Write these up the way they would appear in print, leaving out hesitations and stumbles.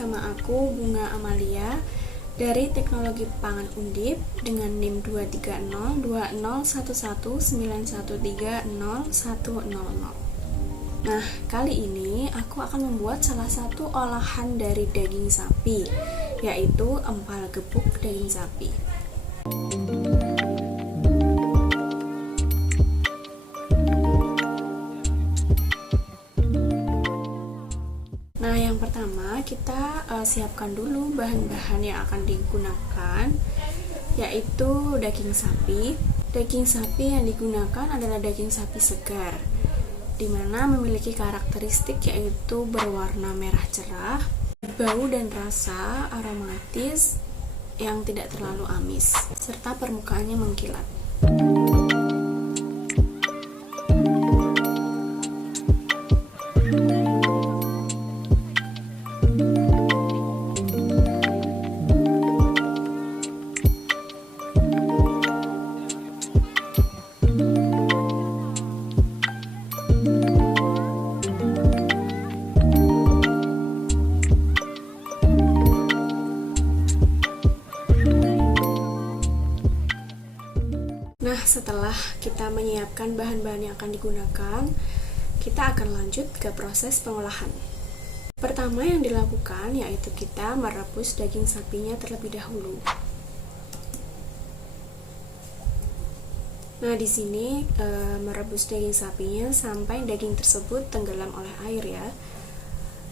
bersama aku Bunga Amalia dari Teknologi Pangan Undip dengan NIM 230201191301010. Nah, kali ini aku akan membuat salah satu olahan dari daging sapi, yaitu empal gepuk daging sapi. Nah, yang pertama kita siapkan dulu bahan-bahan yang akan digunakan, yaitu daging sapi. Daging sapi yang digunakan adalah daging sapi segar, dimana memiliki karakteristik yaitu berwarna merah cerah, bau dan rasa aromatis yang tidak terlalu amis, serta permukaannya mengkilat. Nah, setelah kita menyiapkan bahan-bahan yang akan digunakan, kita akan lanjut ke proses pengolahan. Pertama yang dilakukan yaitu kita merebus daging sapinya terlebih dahulu. Nah, di sini merebus daging sapinya sampai daging tersebut tenggelam oleh air ya.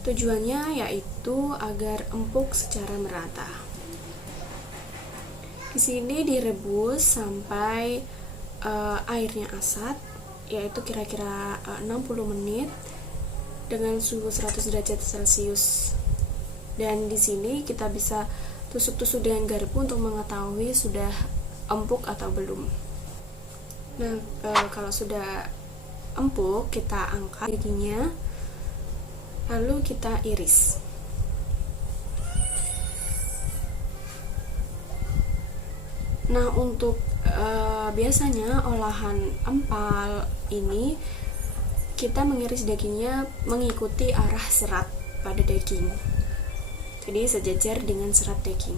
Tujuannya yaitu agar empuk secara merata. Di sini direbus sampai airnya asat, yaitu kira-kira 60 menit dengan suhu 100 derajat Celcius. Dan di sini kita bisa tusuk-tusuk dengan garpu untuk mengetahui sudah empuk atau belum. Nah, kalau sudah empuk, kita angkat dagingnya, lalu kita iris. Nah, untuk biasanya olahan empal ini kita mengiris dagingnya mengikuti arah serat pada daging, jadi sejajar dengan serat daging.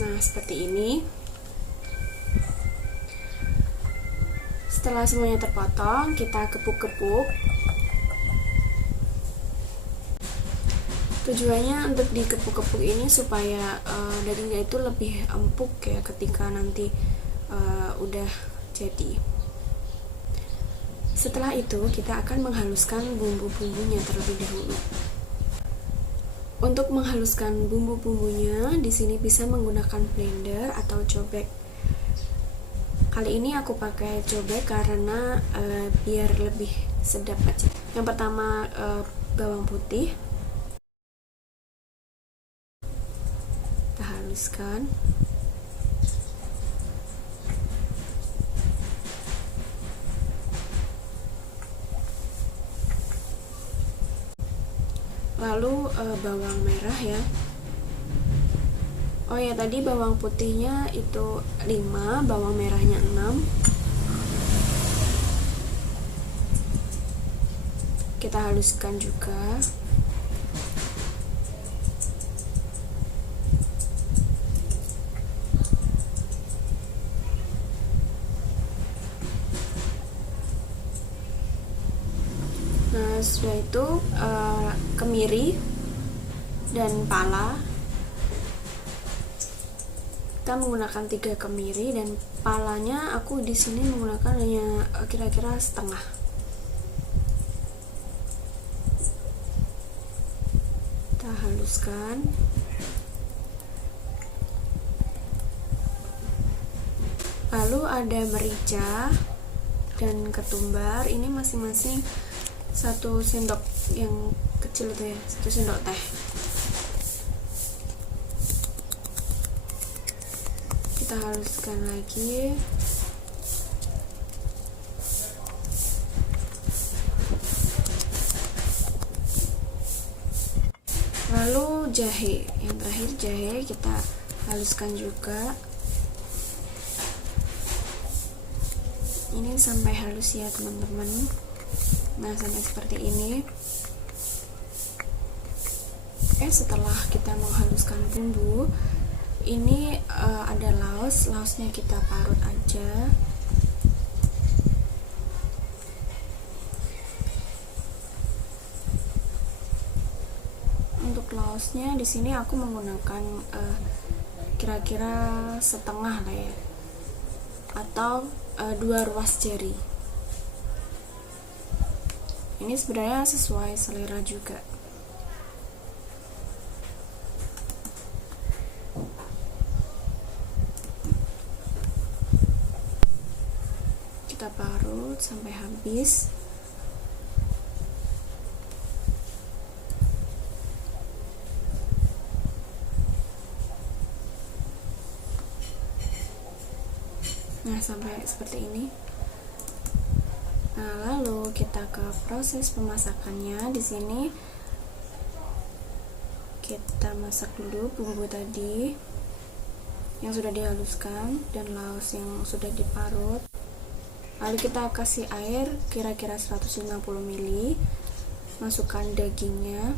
Nah, seperti ini. Setelah semuanya terpotong, kita kepuk-kepuk. Tujuannya untuk dikepuk-kepuk ini supaya dagingnya itu lebih empuk ya ketika nanti udah jadi. Setelah itu kita akan menghaluskan bumbu-bumbunya terlebih dahulu. Untuk menghaluskan bumbu-bumbunya di sini bisa menggunakan blender atau cobek. Kali ini aku pakai cobek karena biar lebih sedap aja. Yang pertama bawang putih. Haluskan. Lalu bawang merah ya. Oh ya, tadi bawang putihnya itu 5, bawang merahnya 6. Kita haluskan juga. Nah, setelah itu kemiri dan pala. Kita menggunakan 3 kemiri dan palanya aku di sini menggunakan hanya kira-kira setengah. Kita haluskan. Lalu ada merica dan ketumbar, ini masing-masing 1 sendok yang kecil itu ya, 1 sendok teh. Kita haluskan lagi. Lalu jahe, yang terakhir jahe kita haluskan juga. Ini sampai halus ya teman-teman. Nah, sampai seperti ini. Setelah kita menghaluskan bumbu, ini ada laosnya kita parut aja. Untuk laosnya di sini aku menggunakan kira-kira setengah lah ya, atau 2 ruas jari. Ini sebenarnya sesuai selera juga. Kita parut sampai habis. Nah, sampai seperti ini. Nah, lalu kita ke proses pemasakannya. Di sini kita masak dulu bumbu tadi yang sudah dihaluskan dan laos yang sudah diparut. Lalu kita kasih air kira-kira 150 ml. Masukkan dagingnya.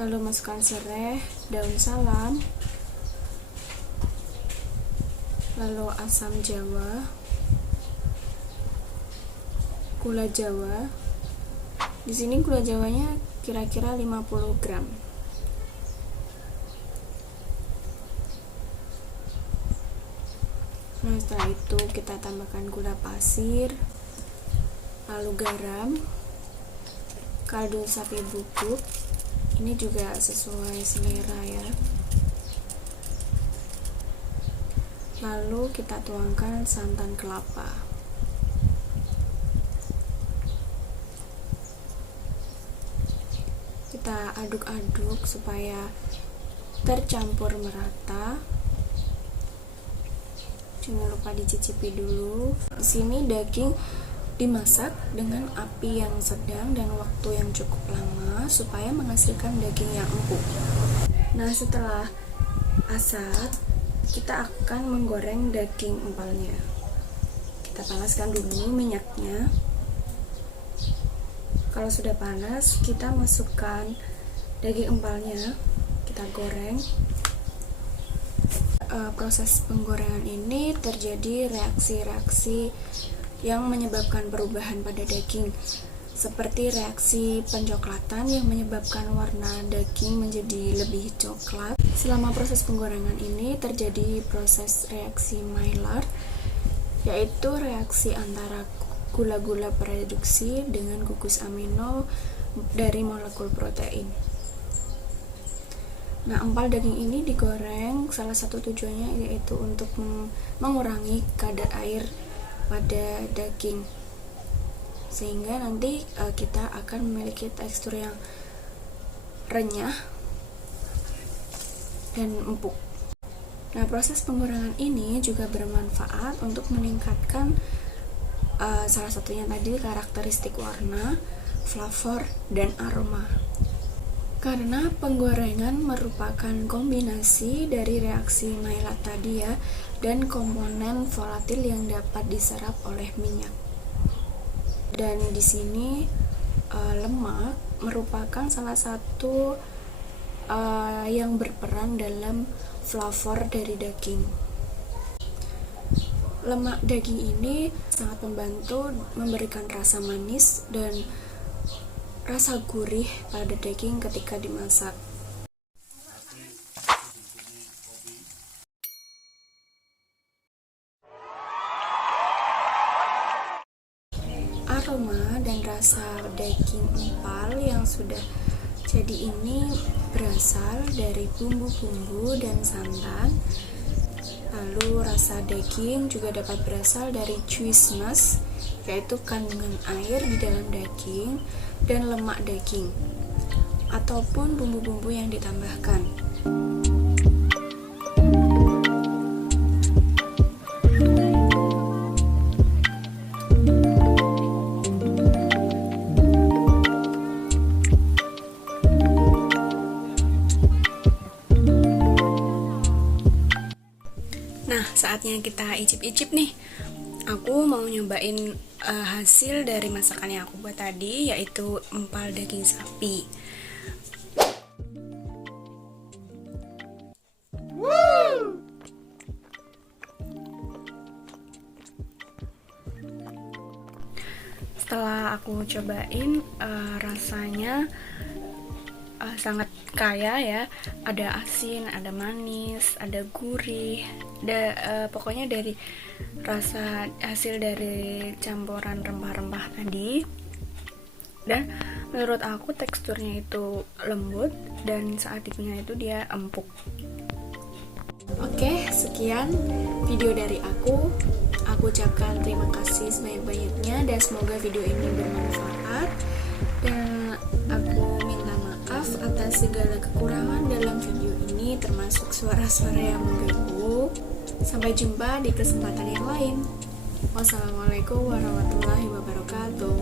Lalu masukkan serai, daun salam, lalu asam jawa, gula jawa. Di sini gula jawanya kira-kira 50 gram. Nah, setelah itu kita tambahkan gula pasir, lalu garam, kaldu sapi bubuk. Ini juga sesuai selera ya. Lalu kita tuangkan santan kelapa. Kita aduk-aduk supaya tercampur merata. Jangan lupa dicicipi dulu. Di sini daging dimasak dengan api yang sedang dan waktu yang cukup lama supaya menghasilkan daging yang empuk. Nah, setelah asat, kita akan menggoreng daging empalnya. Kita panaskan dulu minyaknya. Kalau sudah panas, kita masukkan daging empalnya, kita goreng. Proses penggorengan ini terjadi reaksi-reaksi yang menyebabkan perubahan pada daging, seperti reaksi pencoklatan yang menyebabkan warna daging menjadi lebih coklat. Selama proses penggorengan ini terjadi proses reaksi Maillard, yaitu reaksi antara gula-gula reduksi dengan gugus amino dari molekul protein. Nah, empal daging ini digoreng, salah satu tujuannya yaitu untuk mengurangi kadar air pada daging, sehingga nanti kita akan memiliki tekstur yang renyah dan empuk. Nah, proses penggorengan ini juga bermanfaat untuk meningkatkan salah satunya tadi karakteristik warna, flavor, dan aroma. Karena penggorengan merupakan kombinasi dari reaksi Maillard tadi ya, dan komponen volatil yang dapat diserap oleh minyak. Dan di sini lemak merupakan salah satu yang berperan dalam flavor dari daging. Lemak daging ini sangat membantu memberikan rasa manis dan rasa gurih pada daging ketika dimasak. Aroma dan rasa daging empal yang sudah jadi ini berasal dari bumbu-bumbu dan santan. Lalu rasa daging juga dapat berasal dari juiciness, yaitu kandungan air di dalam daging, dan lemak daging, ataupun bumbu-bumbu yang ditambahkan. Nah, saatnya kita icip-icip nih. Aku mau nyobain hasil dari masakan yang aku buat tadi, yaitu empal daging sapi. Setelah aku cobain, rasanya sangat kaya ya. Ada asin, ada manis, ada gurih, pokoknya dari rasa hasil dari campuran rempah-rempah tadi. Dan menurut aku teksturnya itu lembut dan saat dikunyah itu dia empuk. Oke, sekian video dari aku. Aku ucapkan terima kasih sebanyak-banyaknya dan semoga video ini bermanfaat. Dan aku minta maaf atas segala kekurangan dalam video ini, termasuk suara-suara yang mengganggu. Sampai jumpa di kesempatan yang lain. Wassalamualaikum warahmatullahi wabarakatuh.